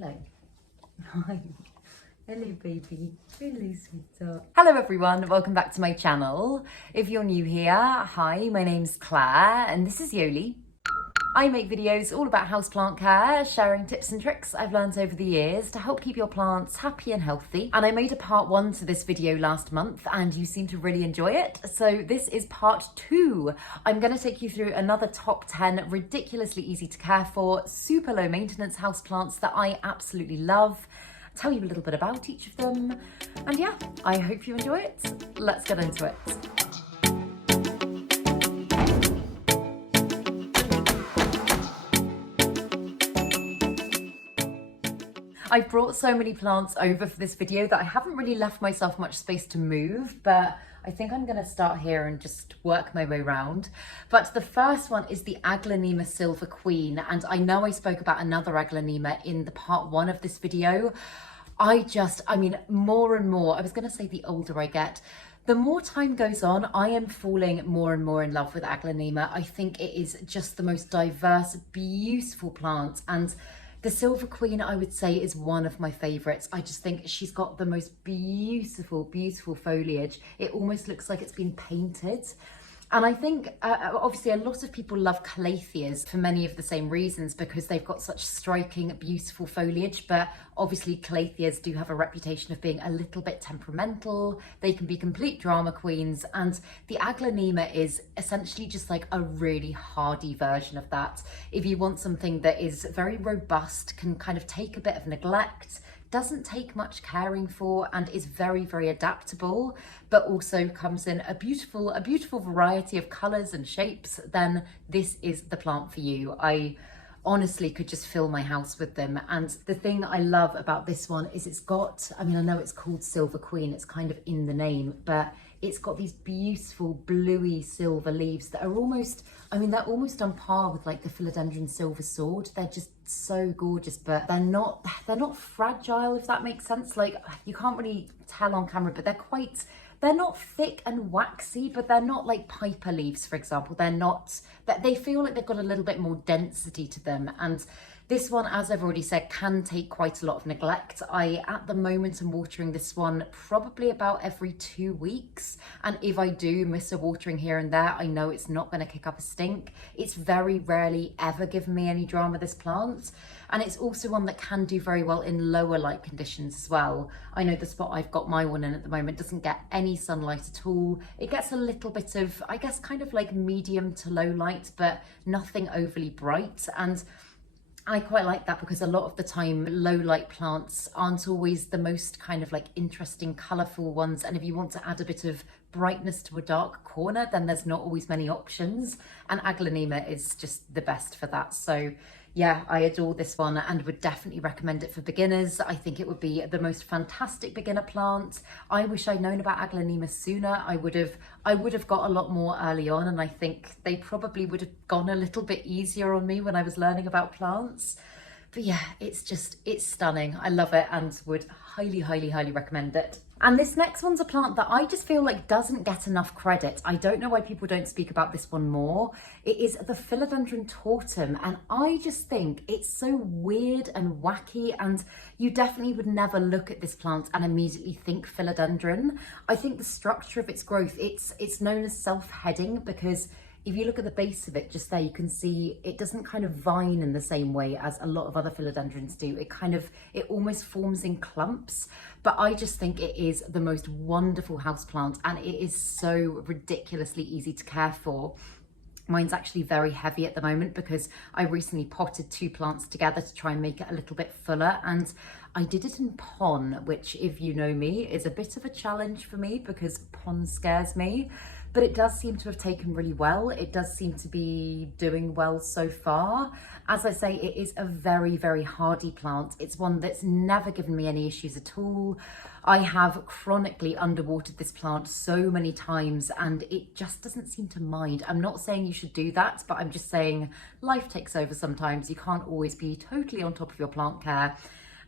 hello. Hi. Hello baby. Hello sweetheart. Hello everyone, welcome back to my channel. If you're new here, hi, my name's Claire and this is Yoli. I make videos all about houseplant care, sharing tips and tricks I've learned over the years to help keep your plants happy and healthy. And I made a part 1 to this video last month and you seem to really enjoy it. So this is part 2. I'm going to take you through another top 10 ridiculously easy to care for, super low maintenance houseplants that I absolutely love. Tell you a little bit about each of them. And yeah, I hope you enjoy it. Let's get into it. I brought so many plants over for this video that I haven't really left myself much space to move, but I think I'm going to start here and just work my way around. But the first one is the Aglaonema Silver Queen, and I know I spoke about another Aglaonema in the part 1 of this video. I mean, more and more, I was going to say the older I get, the more time goes on, I am falling more and more in love with Aglaonema. I think it is just the most diverse, beautiful plant, and the Silver Queen, I would say, is one of my favourites. I just think she's got the most beautiful, beautiful foliage. It almost looks like it's been painted. And I think, obviously, a lot of people love calatheas for many of the same reasons because they've got such striking, beautiful foliage. But obviously, calatheas do have a reputation of being a little bit temperamental. They can be complete drama queens. And the Aglaonema is essentially just like a really hardy version of that. If you want something that is very robust, can kind of take a bit of neglect, doesn't take much caring for, and is very, very adaptable, but also comes in a beautiful variety of colours and shapes, then this is the plant for you. I honestly could just fill my house with them. And the thing I love about this one is it's got, I mean, I know it's called Silver Queen, it's kind of in the name, but it's got these beautiful bluey silver leaves that are almost, I mean, they're almost on par with like the Philodendron Silver Sword. They're just so gorgeous, but they're not fragile, if that makes sense. Like, you can't really tell on camera, but they're not thick and waxy, but they're not like Piper leaves, for example. They feel like they've got a little bit more density to them. And this one, as I've already said, can take quite a lot of neglect. I, at the moment, am watering this one probably about every 2 weeks. And if I do miss a watering here and there, I know it's not going to kick up a stink. It's very rarely ever given me any drama, this plant. And it's also one that can do very well in lower light conditions as well. I know the spot I've got my one in at the moment doesn't get any sunlight at all. It gets a little bit of, I guess, kind of like medium to low light, but nothing overly bright. And I quite like that because a lot of the time low light plants aren't always the most kind of like interesting, colourful ones. And if you want to add a bit of brightness to a dark corner, then there's not always many options. And Aglaonema is just the best for that. So yeah, I adore this one and would definitely recommend it for beginners. I think it would be the most fantastic beginner plant. I wish I'd known about Aglaonema sooner. I would have got a lot more early on, and I think they probably would have gone a little bit easier on me when I was learning about plants. But yeah, it's stunning. I love it and would highly, highly, highly recommend it. And this next one's a plant that I just feel like doesn't get enough credit. I don't know why people don't speak about this one more. It is the Philodendron Totem, and I just think it's so weird and wacky, and you definitely would never look at this plant and immediately think philodendron. I think the structure of its growth, it's known as self-heading because if you look at the base of it just there, you can see it doesn't kind of vine in the same way as a lot of other philodendrons do. It almost forms in clumps, but I just think it is the most wonderful houseplant and it is so ridiculously easy to care for. Mine's actually very heavy at the moment because I recently potted 2 plants together to try and make it a little bit fuller, and I did it in pon, which, if you know me, is a bit of a challenge for me because pon scares me. But it does seem to have taken really well. It does seem to be doing well so far. As I say, it is a very, very hardy plant. It's one that's never given me any issues at all. I have chronically underwatered this plant so many times and it just doesn't seem to mind. I'm not saying you should do that, but I'm just saying life takes over sometimes. You can't always be totally on top of your plant care.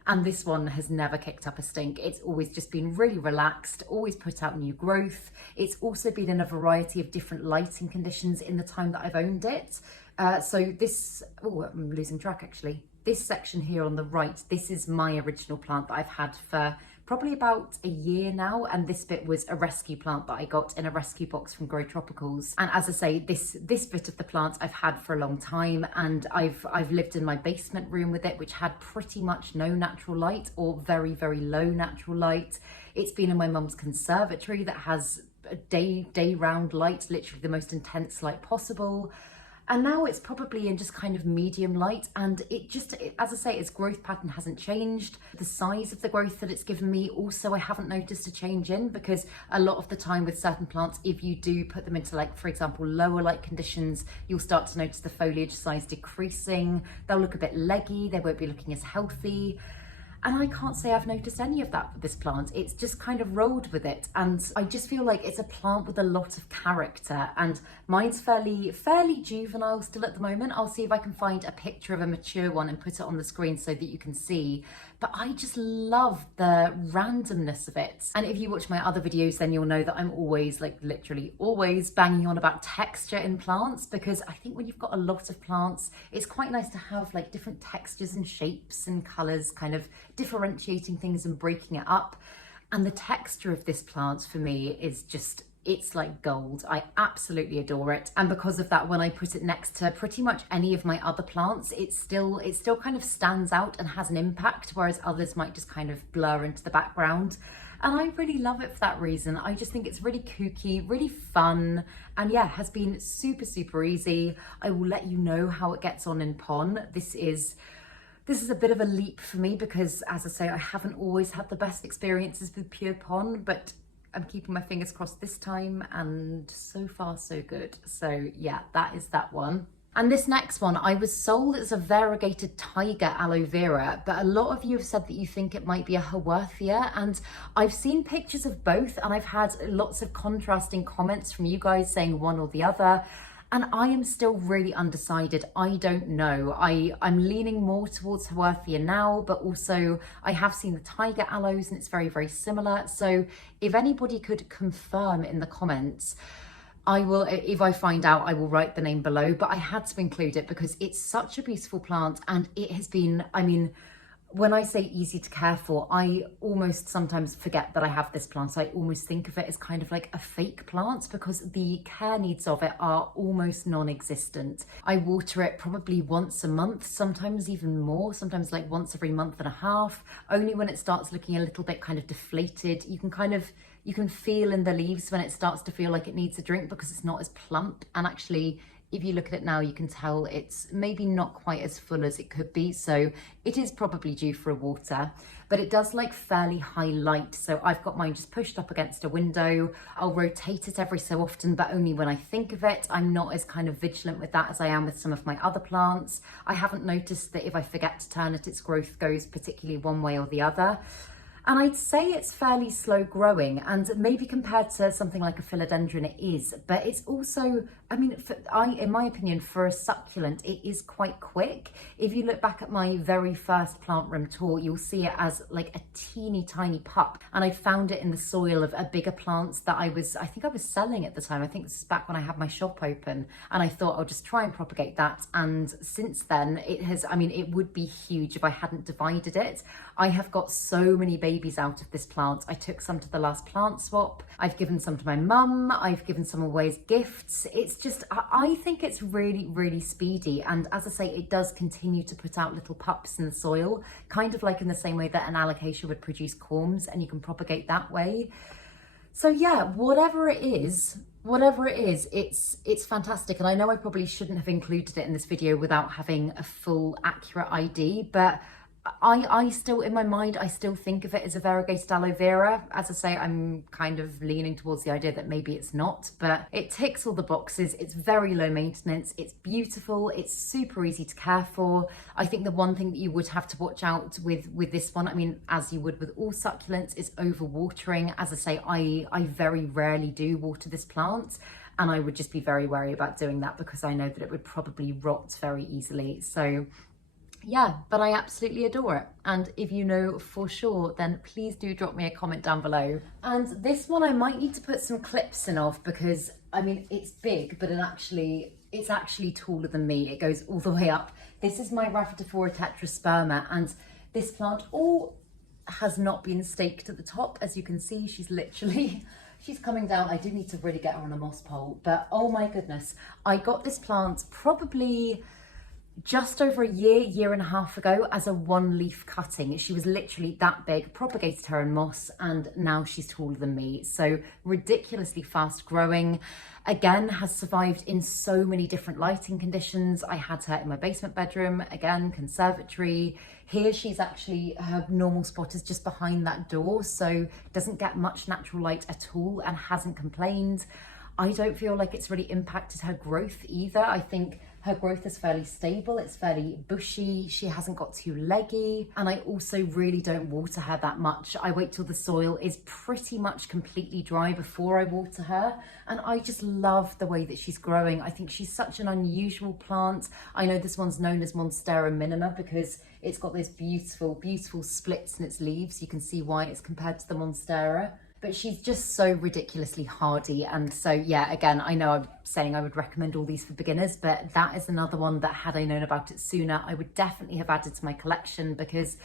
And this one has never kicked up a stink. It's always just been really relaxed, always put out new growth. It's also been in a variety of different lighting conditions in the time that I've owned it. So this, oh, I'm losing track actually. this section here on the right, this is my original plant that I've had for probably about a year now, and this bit was a rescue plant that I got in a rescue box from Grow Tropicals. And as I say, this bit of the plant I've had for a long time, and I've lived in my basement room with it, which had pretty much no natural light or very, very low natural light. It's been in my mum's conservatory that has a day round light, literally the most intense light possible. And now it's probably in just kind of medium light, and as I say, its growth pattern hasn't changed. The size of the growth that it's given me also I haven't noticed a change in, because a lot of the time with certain plants, if you do put them into, like, for example, lower light conditions, you'll start to notice the foliage size decreasing. They'll look a bit leggy, they won't be looking as healthy. And I can't say I've noticed any of that with this plant. It's just kind of rolled with it. And I just feel like it's a plant with a lot of character. And mine's fairly juvenile still at the moment. I'll see if I can find a picture of a mature one and put it on the screen so that you can see. But I just love the randomness of it. And if you watch my other videos, then you'll know that I'm always, like, literally always banging on about texture in plants, because I think when you've got a lot of plants, it's quite nice to have, like, different textures and shapes and colours, kind of differentiating things and breaking it up. And the texture of this plant for me is just, it's like gold. I absolutely adore it. And because of that, when I put it next to pretty much any of my other plants, it still kind of stands out and has an impact, whereas others might just kind of blur into the background. And I really love it for that reason. I just think it's really kooky, really fun, and yeah, has been super, super easy. I will let you know how it gets on in pon. This is a bit of a leap for me because, as I say, I haven't always had the best experiences with pure pon, but I'm keeping my fingers crossed this time, and so far so good. So yeah, that is that one. And this next one, I was sold as a variegated tiger aloe vera, but a lot of you have said that you think it might be a Hoya, and I've seen pictures of both, and I've had lots of contrasting comments from you guys saying one or the other. And I am still really undecided. I don't know. I'm leaning more towards Hoya now, but also I have seen the tiger aloes and it's very, very similar. So if anybody could confirm in the comments, I will, if I find out, I will write the name below, but I had to include it because it's such a beautiful plant, and it has been, I mean, when I say easy to care for, I almost sometimes forget that I have this plant. I almost think of it as kind of like a fake plant because the care needs of it are almost non-existent. I water it probably once a month, sometimes even more, sometimes like once every month and a half. Only when it starts looking a little bit kind of deflated. You can feel in the leaves when it starts to feel like it needs a drink because it's not as plump, and actually, if you look at it now, you can tell it's maybe not quite as full as it could be. So it is probably due for a water, but it does like fairly high light. So I've got mine just pushed up against a window. I'll rotate it every so often, but only when I think of it. I'm not as kind of vigilant with that as I am with some of my other plants. I haven't noticed that if I forget to turn it, its growth goes particularly one way or the other. And I'd say it's fairly slow growing, and maybe compared to something like a philodendron it is, but it's also, I mean, in my opinion, for a succulent, it is quite quick. If you look back at my very first plant room tour, you'll see it as like a teeny tiny pup. And I found it in the soil of a bigger plant that I think I was selling at the time. I think this is back when I had my shop open, and I thought I'll just try and propagate that. And since then it has, I mean, it would be huge if I hadn't divided it. I have got so many babies out of this plant. I took some to the last plant swap. I've given some to my mum. I've given some away as gifts. It's just, I think it's really, really speedy. And as I say, it does continue to put out little pups in the soil, kind of like in the same way that an alocasia would produce corms, and you can propagate that way. So yeah, whatever it is, it's fantastic. And I know I probably shouldn't have included it in this video without having a full accurate ID, but I still, in my mind, I still think of it as a variegated aloe vera. As I say, I'm kind of leaning towards the idea that maybe it's not, but it ticks all the boxes. It's very low maintenance. It's beautiful. It's super easy to care for. I think the one thing that you would have to watch out with this one, I mean, as you would with all succulents, is overwatering. As I say, I very rarely do water this plant, and I would just be very wary about doing that because I know that it would probably rot very easily. So yeah, but I absolutely adore it. And if you know for sure, then please do drop me a comment down below. And this one I might need to put some clips in of because, I mean, it's big, but it actually, It's actually taller than me. It goes all the way up. This is my Rhaphidophora tetrasperma, and this plant has not been staked at the top. As you can see, she's coming down. I do need to really get her on a moss pole, but oh my goodness. I got this plant probably just over a year and a half ago as a 1-leaf cutting. She was literally that big, propagated her in moss, and now she's taller than me. So ridiculously fast growing. Again, has survived in so many different lighting conditions. I had her in my basement bedroom, again, conservatory. Here she's actually, her normal spot is just behind that door, so doesn't get much natural light at all and hasn't complained. I don't feel like it's really impacted her growth either. I think her growth is fairly stable, it's fairly bushy, she hasn't got too leggy, and I also really don't water her that much. I wait till the soil is pretty much completely dry before I water her, and I just love the way that she's growing. I think she's such an unusual plant. I know this one's known as Monstera minima because it's got those beautiful, beautiful splits in its leaves. You can see why it's compared to the Monstera. But she's just so ridiculously hardy. And so, yeah, again, I know I'm saying I would recommend all these for beginners, but that is another one that had I known about it sooner, I would definitely have added to my collection, because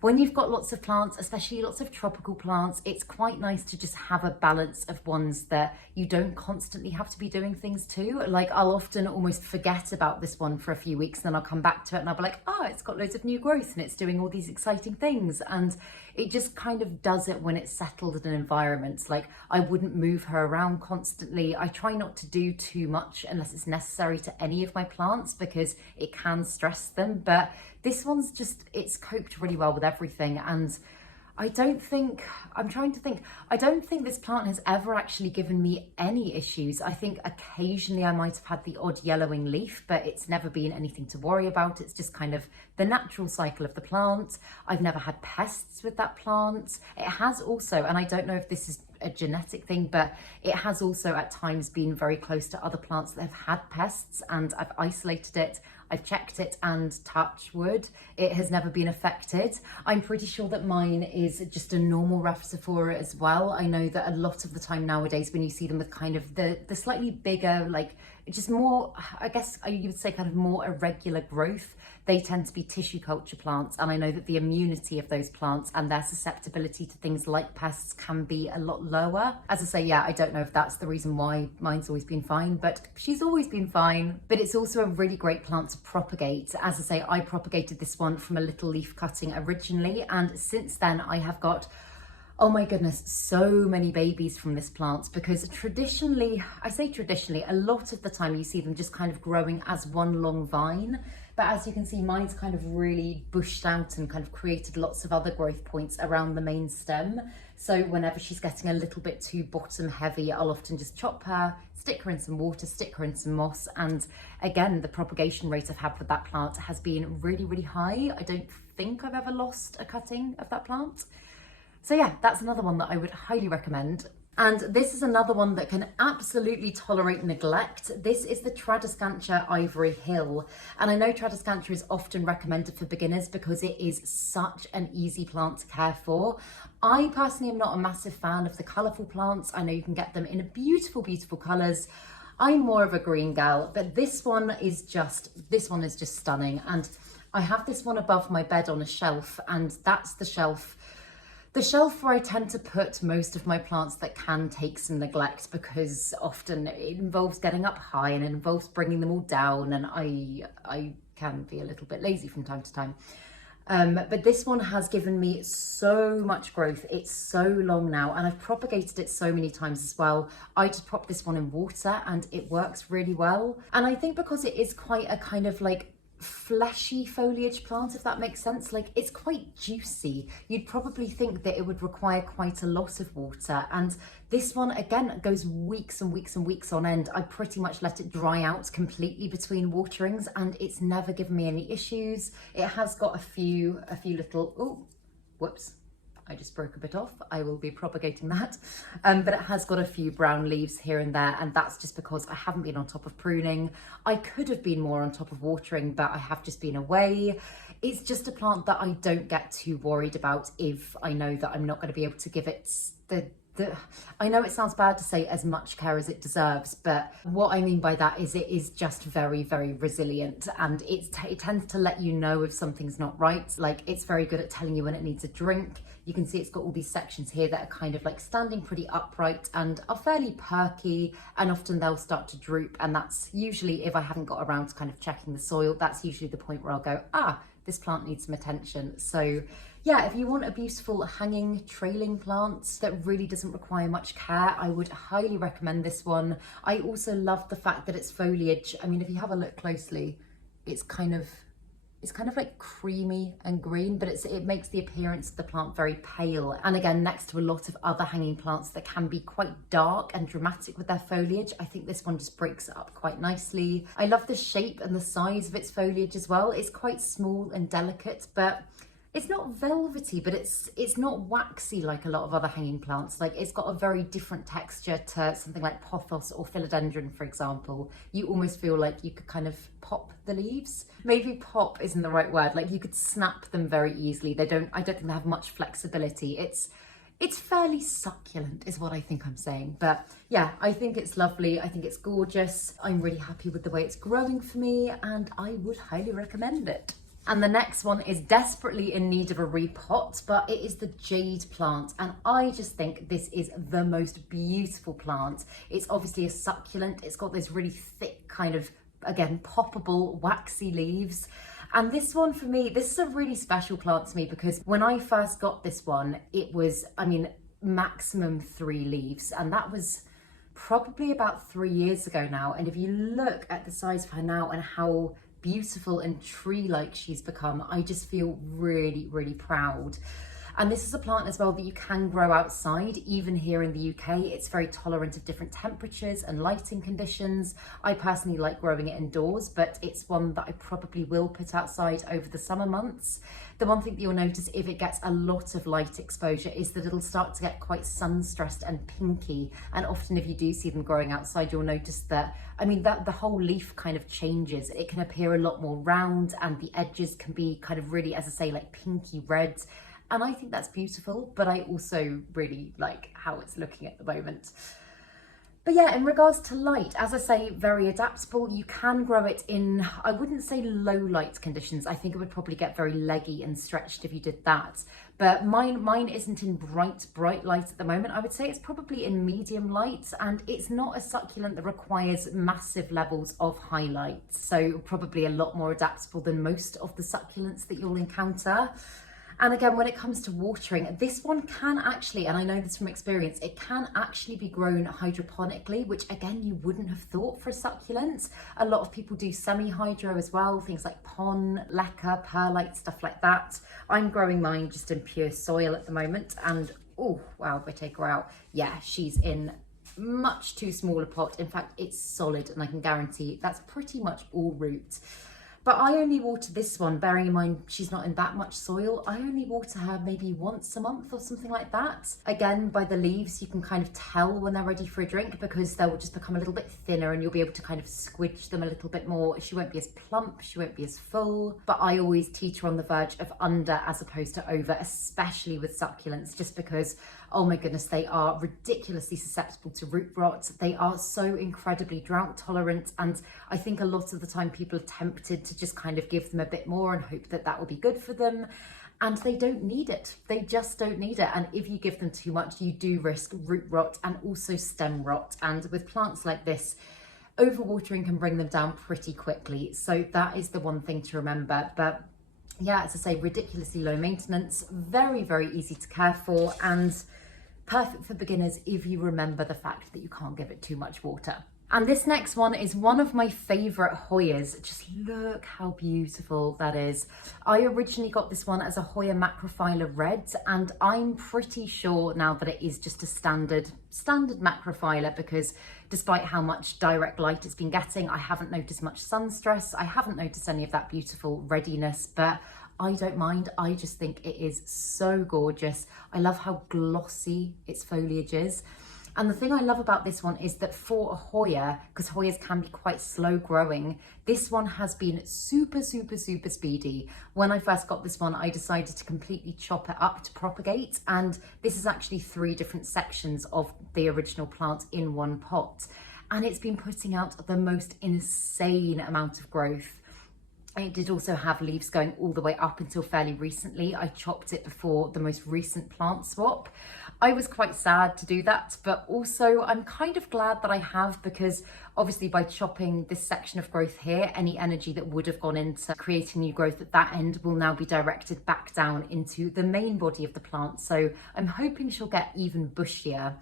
when you've got lots of plants, especially lots of tropical plants, it's quite nice to just have a balance of ones that you don't constantly have to be doing things to. Like, I'll often almost forget about this one for a few weeks, and then I'll come back to it and I'll be like, oh, it's got loads of new growth and it's doing all these exciting things. And it just kind of does it when it's settled in an environment. Like, I wouldn't move her around constantly. I try not to do too much unless it's necessary to any of my plants, because it can stress them. But this one's just, it's coped really well with everything. And I don't think this plant has ever actually given me any issues. I think occasionally I might have had the odd yellowing leaf, but it's never been anything to worry about. It's just kind of the natural cycle of the plant. I've never had pests with that plant. It has also, and I don't know if this is a genetic thing, but it has also at times been very close to other plants that have had pests, and I've isolated it, I've checked it, and touch wood, it has never been affected. I'm pretty sure that mine is just a normal Rhaphidophora as well. I know that a lot of the time nowadays when you see them with kind of the slightly bigger, like just more, I guess you would say kind of more irregular growth, they tend to be tissue culture plants. And I know that the immunity of those plants and their susceptibility to things like pests can be a lot lower. As I say, yeah, I don't know if that's the reason why mine's always been fine, but she's always been fine. But it's also a really great plant to propagate. As I say, I propagated this one from a little leaf cutting originally, and since then I have got, oh my goodness, so many babies from this plant, because traditionally, I say traditionally, a lot of the time you see them just kind of growing as one long vine. But as you can see, mine's kind of really bushed out and kind of created lots of other growth points around the main stem. So whenever she's getting a little bit too bottom heavy, I'll often just chop her, stick her in some water, stick her in some moss. And again, the propagation rate I've had with that plant has been really, really high. I don't think I've ever lost a cutting of that plant. So yeah, that's another one that I would highly recommend. And this is another one that can absolutely tolerate neglect. This is the Tradescantia Ivory Hill. And I know Tradescantia is often recommended for beginners because it is such an easy plant to care for. I personally am not a massive fan of the colourful plants. I know you can get them in beautiful, beautiful colours. I'm more of a green gal, but this one is just stunning. And I have this one above my bed on a shelf, and that's the shelf where I tend to put most of my plants that can take some neglect, because often it involves getting up high and it involves bringing them all down, and I can be a little bit lazy from time to time. But this one has given me so much growth. It's so long now, and I've propagated it so many times as well. I just pop this one in water and it works really well. And I think because it is quite a kind of like fleshy foliage plant, if that makes sense, like it's quite juicy, you'd probably think that it would require quite a lot of water, and this one again goes weeks and weeks and weeks on end. I pretty much let it dry out completely between waterings, and it's never given me any issues. It has got a few little, oh whoops, I just broke a bit off. I will be propagating that. But it has got a few brown leaves here and there, and that's just because I haven't been on top of pruning. I could have been more on top of watering, but I have just been away. It's just a plant that I don't get too worried about if I know that I'm not going to be able to give it the I know it sounds bad to say as much care as it deserves, but what I mean by that is it is just very, very resilient, and it tends to let you know if something's not right. Like, it's very good at telling you when it needs a drink. You can see it's got all these sections here that are kind of like standing pretty upright and are fairly perky, and often they'll start to droop, and that's usually, if I haven't got around to kind of checking the soil, that's usually the point where I'll go, this plant needs some attention. So yeah, if you want a beautiful hanging trailing plant that really doesn't require much care, I would highly recommend this one. I also love the fact that its foliage, I mean, if you have a look closely, it's kind of like creamy and green, but it makes the appearance of the plant very pale. And again, next to a lot of other hanging plants that can be quite dark and dramatic with their foliage, I think this one just breaks it up quite nicely. I love the shape and the size of its foliage as well. It's quite small and delicate, but it's not velvety, but it's not waxy like a lot of other hanging plants. Like, it's got a very different texture to something like pothos or philodendron, for example. You almost feel like you could kind of pop the leaves. Maybe pop isn't the right word. Like, you could snap them very easily. I don't think they have much flexibility. It's fairly succulent is what I think I'm saying. But yeah, I think it's lovely. I think it's gorgeous. I'm really happy with the way it's growing for me, and I would highly recommend it. And the next one is desperately in need of a repot, but it is the Jade Plant. And I just think this is the most beautiful plant. It's obviously a succulent. It's got those really thick kind of, again, poppable, waxy leaves. And this one for me, this is a really special plant to me, because when I first got this one, it was, I mean, maximum 3 leaves. And that was probably about 3 years ago now. And if you look at the size of her now and how beautiful and tree-like she's become, I just feel really, really proud. And this is a plant as well that you can grow outside, even here in the UK. It's very tolerant of different temperatures and lighting conditions. I personally like growing it indoors, but it's one that I probably will put outside over the summer months. The one thing that you'll notice if it gets a lot of light exposure is that it'll start to get quite sun-stressed and pinky. And often if you do see them growing outside, you'll notice that, I mean, that the whole leaf kind of changes. It can appear a lot more round, and the edges can be kind of really, as I say, like pinky red. And I think that's beautiful, but I also really like how it's looking at the moment. But yeah, in regards to light, as I say, very adaptable. You can grow it in, I wouldn't say low light conditions. I think it would probably get very leggy and stretched if you did that. But mine isn't in bright light at the moment. I would say it's probably in medium light, and it's not a succulent that requires massive levels of highlight. So probably a lot more adaptable than most of the succulents that you'll encounter. And again, when it comes to watering, this one can actually, and I know this from experience, it can actually be grown hydroponically, which again, you wouldn't have thought for a succulent. A lot of people do semi-hydro as well, things like pon, leca, perlite, stuff like that. I'm growing mine just in pure soil at the moment, and oh, wow, if I take her out, yeah, she's in much too small a pot. In fact, it's solid, and I can guarantee that's pretty much all root. But I only water this one, bearing in mind she's not in that much soil. I only water her maybe once a month or something like that. Again, by the leaves, you can kind of tell when they're ready for a drink, because they'll just become a little bit thinner and you'll be able to kind of squidge them a little bit more. She won't be as plump, she won't be as full. But I always teeter on the verge of under as opposed to over, especially with succulents, just because, oh my goodness, they are ridiculously susceptible to root rot. They are so incredibly drought tolerant. And I think a lot of the time people are tempted to just kind of give them a bit more and hope that that will be good for them. And they don't need it. They just don't need it. And if you give them too much, you do risk root rot and also stem rot. And with plants like this, overwatering can bring them down pretty quickly. So that is the one thing to remember. But yeah, as I say, ridiculously low maintenance, very, very easy to care for, and perfect for beginners if you remember the fact that you can't give it too much water. And this next one is one of my favorite Hoyas. Just look how beautiful that is. I originally got this one as a Hoya Macrophylla Red, and I'm pretty sure now that it is just a standard Macrophylla, because despite how much direct light it's been getting, I haven't noticed much sun stress. I haven't noticed any of that beautiful reddiness, but I don't mind. I just think it is so gorgeous. I love how glossy its foliage is. And the thing I love about this one is that for a Hoya, because Hoyas can be quite slow growing, this one has been super, super, super speedy. When I first got this one, I decided to completely chop it up to propagate. And this is actually 3 different sections of the original plant in one pot. And it's been putting out the most insane amount of growth. It did also have leaves going all the way up until fairly recently. I chopped it before the most recent plant swap. I was quite sad to do that, but also I'm kind of glad that I have, because obviously by chopping this section of growth here, any energy that would have gone into creating new growth at that end will now be directed back down into the main body of the plant. So I'm hoping she'll get even bushier.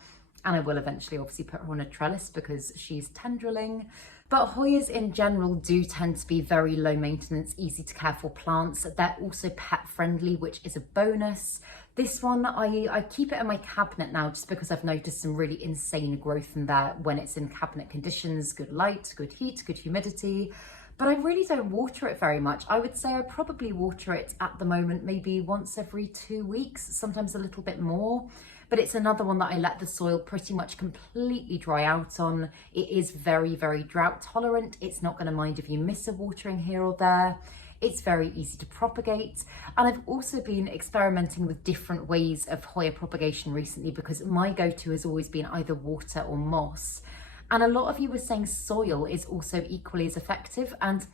And I will eventually obviously put her on a trellis because she's tendriling. But Hoyas in general do tend to be very low maintenance, easy to care for plants. They're also pet friendly, which is a bonus. This one, I keep it in my cabinet now just because I've noticed some really insane growth in there when it's in cabinet conditions, good light, good heat, good humidity. But I really don't water it very much. I would say I probably water it at the moment maybe once every 2 weeks, sometimes a little bit more. But it's another one that I let the soil pretty much completely dry out on. It is very, very drought tolerant. It's not going to mind if you miss a watering here or there. It's very easy to propagate. And I've also been experimenting with different ways of Hoya propagation recently, because my go-to has always been either water or moss. And a lot of you were saying soil is also equally as effective. And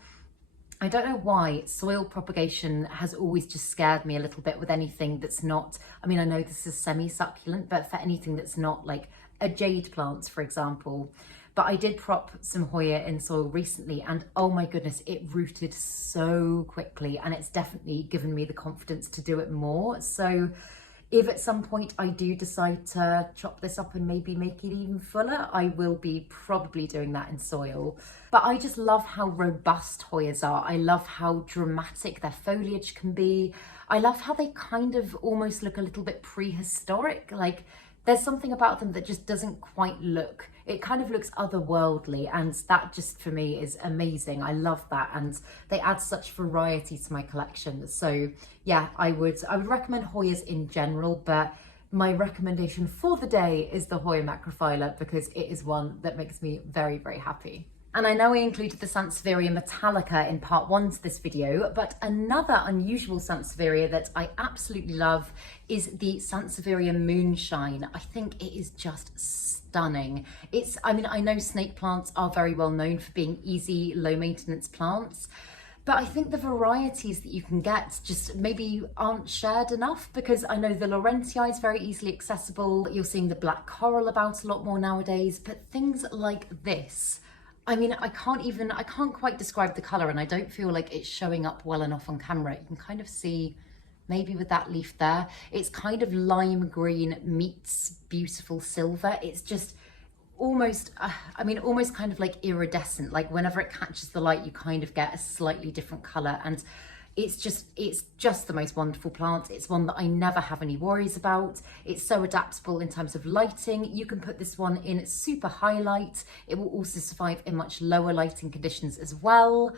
I don't know why soil propagation has always just scared me a little bit with anything that's not, I mean, I know this is semi-succulent, but for anything that's not like a jade plant, for example. But I did prop some Hoya in soil recently and oh my goodness, it rooted so quickly, and it's definitely given me the confidence to do it more. So if at some point I do decide to chop this up and maybe make it even fuller, I will be probably doing that in soil. But I just love how robust Hoyas are. I love how dramatic their foliage can be. I love how they kind of almost look a little bit prehistoric. Like there's something about them that just doesn't quite look, it kind of looks otherworldly, and that just for me is amazing. I love that, and they add such variety to my collection. So yeah, I would recommend Hoyas in general, but my recommendation for the day is the Hoya macrophylla because it is one that makes me very, very happy. And I know I included the Sansevieria metallica in part 1 to this video, but another unusual Sansevieria that I absolutely love is the Sansevieria Moonshine. I think it is just stunning. I mean, I know snake plants are very well known for being easy, low maintenance plants, but I think the varieties that you can get just maybe aren't shared enough, because I know the Laurentii is very easily accessible. You're seeing the black coral about a lot more nowadays, but things like this, I mean, I can't quite describe the colour, and I don't feel like it's showing up well enough on camera. You can kind of see maybe with that leaf there, it's kind of lime green meets beautiful silver. It's just almost, I mean, almost kind of like iridescent. Like whenever it catches the light, you kind of get a slightly different colour, and it's just the most wonderful plant. It's one that I never have any worries about. It's so adaptable in terms of lighting. You can put this one in super high light. It will also survive in much lower lighting conditions as well.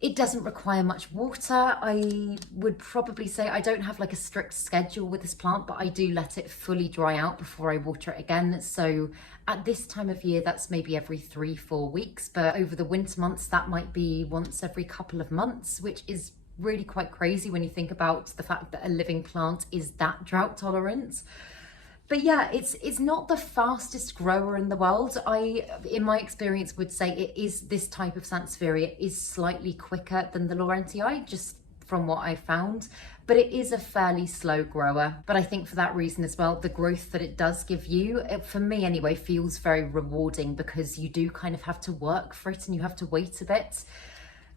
It doesn't require much water. I would probably say I don't have like a strict schedule with this plant, but I do let it fully dry out before I water it again. So at this time of year, that's maybe every 3-4 weeks, but over the winter months, that might be once every couple of months, which is really quite crazy when you think about the fact that a living plant is that drought tolerant. But yeah, it's not the fastest grower in the world. In my experience, would say this type of Sansevieria is slightly quicker than the Laurentii, just from what I found, but it is a fairly slow grower. But I think for that reason as well, the growth that it does give you, for me anyway, feels very rewarding, because you do kind of have to work for it and you have to wait a bit.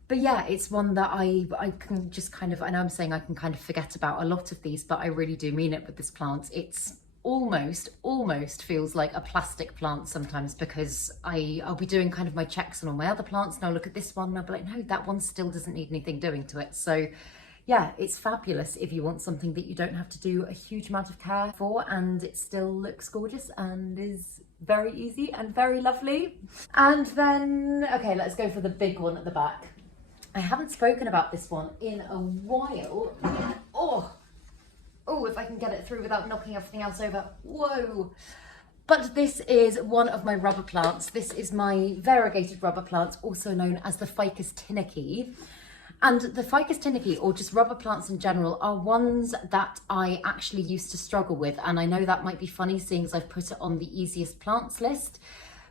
But yeah, it's one that I can just kind of, I know I'm saying I can kind of forget about a lot of these, but I really do mean it with this plant. It's almost feels like a plastic plant sometimes, because I'll be doing kind of my checks on all my other plants and I'll look at this one and I'll be like, no, that one still doesn't need anything doing to it. So yeah, it's fabulous if you want something that you don't have to do a huge amount of care for, and it still looks gorgeous and is very easy and very lovely. And then, okay, let's go for the big one at the back. I haven't spoken about this one in a while. Oh, if I can get it through without knocking everything else over. Whoa. But this is one of my rubber plants. This is my variegated rubber plant, also known as the Ficus Tiniki. And the Ficus Tiniki, or just rubber plants in general, are ones that I actually used to struggle with. And I know that might be funny, seeing as I've put it on the easiest plants list.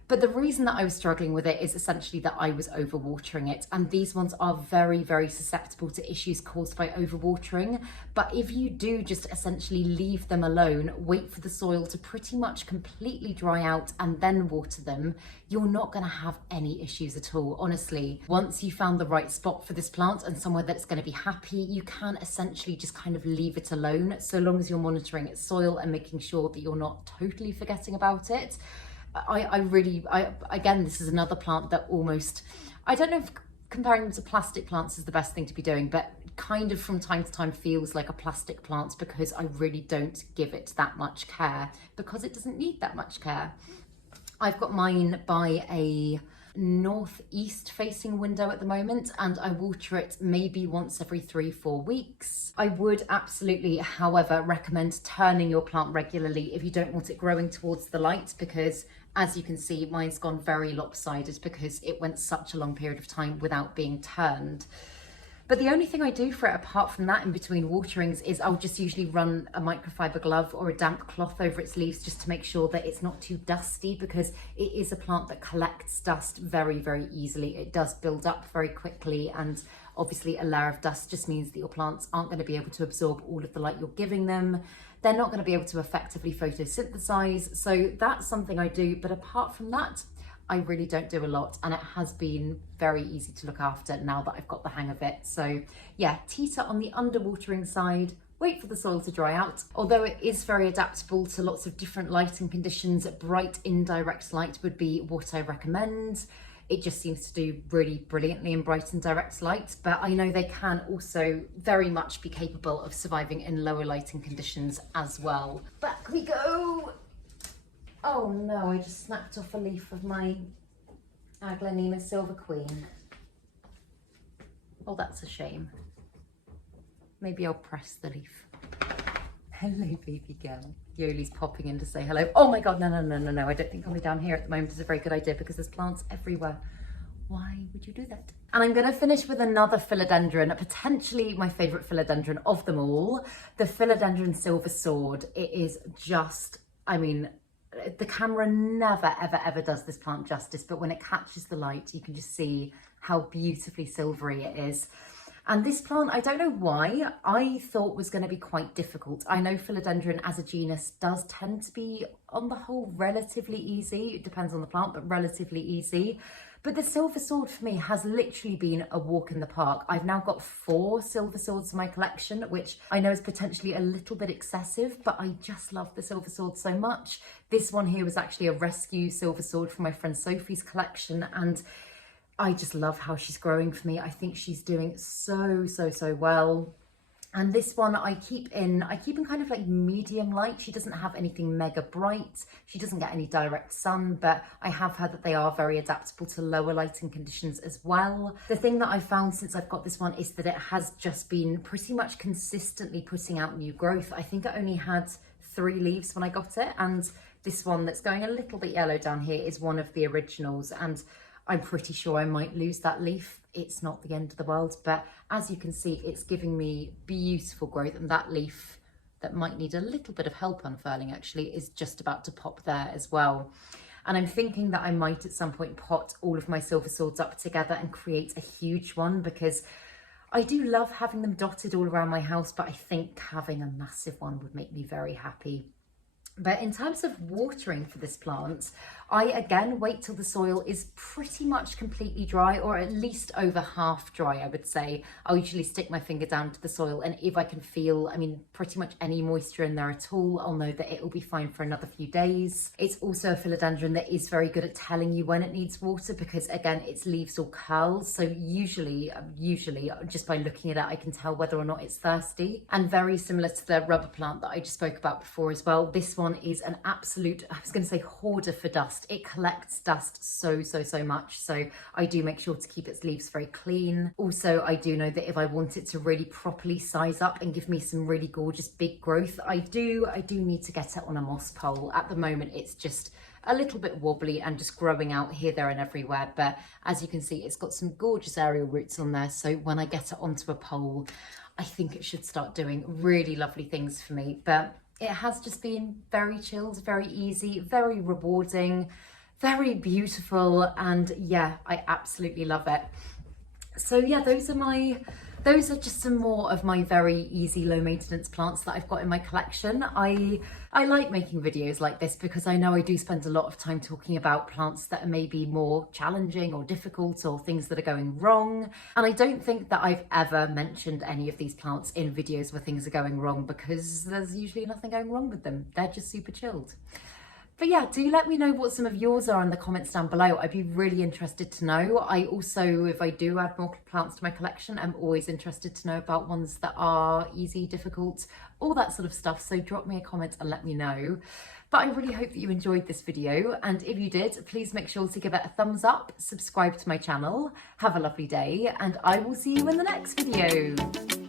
But the reason that I was struggling with it is essentially that I was overwatering it. And these ones are very, very susceptible to issues caused by overwatering. But if you do just essentially leave them alone, wait for the soil to pretty much completely dry out and then water them, you're not going to have any issues at all. Honestly, once you found the right spot for this plant and somewhere that's going to be happy, you can essentially just kind of leave it alone, so long as you're monitoring its soil and making sure that you're not totally forgetting about it. Again, this is another plant that almost, I don't know if comparing them to plastic plants is the best thing to be doing, but kind of from time to time feels like a plastic plant because I really don't give it that much care, because it doesn't need that much care. I've got mine by a northeast facing window at the moment, and I water it maybe once every 3-4 weeks. I would absolutely, however, recommend turning your plant regularly if you don't want it growing towards the light, because as you can see, mine's gone very lopsided because it went such a long period of time without being turned. But the only thing I do for it, apart from that in between waterings, is I'll just usually run a microfiber glove or a damp cloth over its leaves just to make sure that it's not too dusty, because it is a plant that collects dust very, very easily. It does build up very quickly, and obviously a layer of dust just means that your plants aren't going to be able to absorb all of the light you're giving them. They're not going to be able to effectively photosynthesize. So that's something I do. But apart from that, I really don't do a lot, and it has been very easy to look after now that I've got the hang of it. So yeah, teeter on the underwatering side, wait for the soil to dry out. Although it is very adaptable to lots of different lighting conditions, bright indirect light would be what I recommend. It just seems to do really brilliantly in bright and direct light, but I know they can also very much be capable of surviving in lower lighting conditions as well. Back we go. Oh no, I just snapped off a leaf of my Aglaonema Silver Queen. Oh, that's a shame. Maybe I'll press the leaf. Hello, baby girl. Yoli's popping in to say hello. Oh my God, no. I don't think coming down here at the moment is a very good idea because there's plants everywhere. Why would you do that? And I'm gonna finish with another philodendron, potentially my favorite philodendron of them all, the Philodendron Silver Sword. It is just, I mean, the camera never, ever does this plant justice, but when it catches the light, you can just see how beautifully silvery it is. And this plant, I don't know why, I thought was going to be quite difficult. I know philodendron as a genus does tend to be, on the whole, relatively easy. It depends on the plant, but relatively easy. But the Silver Sword for me has literally been a walk in the park. I've now got 4 Silver Swords in my collection, which I know is potentially a little bit excessive, but I just love the Silver Sword so much. This one here was actually a rescue Silver Sword from my friend Sophie's collection, and I just love how she's growing for me. I think she's doing so well. And this one I keep in kind of like medium light. She doesn't have anything mega bright. She doesn't get any direct sun, but I have heard that they are very adaptable to lower lighting conditions as well. The thing that I've found since I've got this one is that it has just been pretty much consistently putting out new growth. I think it only had 3 leaves when I got it. And this one that's going a little bit yellow down here is one of the originals. And I'm pretty sure I might lose that leaf. It's not the end of the world, but as you can see, it's giving me beautiful growth, and that leaf that might need a little bit of help unfurling actually is just about to pop there as well. And I'm thinking that I might at some point pot all of my Silver Swords up together and create a huge one, because I do love having them dotted all around my house, but I think having a massive one would make me very happy. But in terms of watering for this plant, I again wait till the soil is pretty much completely dry, or at least over half dry, I would say. I'll usually stick my finger down to the soil, and if I can feel, I mean, pretty much any moisture in there at all, I'll know that it will be fine for another few days. It's also a philodendron that is very good at telling you when it needs water, because again, its leaves all curl. So usually just by looking at it, I can tell whether or not it's thirsty. And very similar to the rubber plant that I just spoke about before as well, this one one is an absolute, I was going to say hoarder for dust. It collects dust so much. So I do make sure to keep its leaves very clean. Also, I do know that if I want it to really properly size up and give me some really gorgeous big growth, I do need to get it on a moss pole. At the moment, it's just a little bit wobbly and just growing out here, there and everywhere. But as you can see, it's got some gorgeous aerial roots on there. So when I get it onto a pole, I think it should start doing really lovely things for me. But it has just been very chilled, very easy, very rewarding, very beautiful. And yeah, I absolutely love it. So yeah, those are just some more of my very easy, low maintenance plants that I've got in my collection. I like making videos like this because I know I do spend a lot of time talking about plants that are maybe more challenging or difficult or things that are going wrong. And I don't think that I've ever mentioned any of these plants in videos where things are going wrong because there's usually nothing going wrong with them. They're just super chilled. But yeah, do let me know what some of yours are in the comments down below. I'd be really interested to know. I also, if I do add more plants to my collection, I'm always interested to know about ones that are easy, difficult, all that sort of stuff. So drop me a comment and let me know. But I really hope that you enjoyed this video. And if you did, please make sure to give it a thumbs up, subscribe to my channel. Have a lovely day, and I will see you in the next video.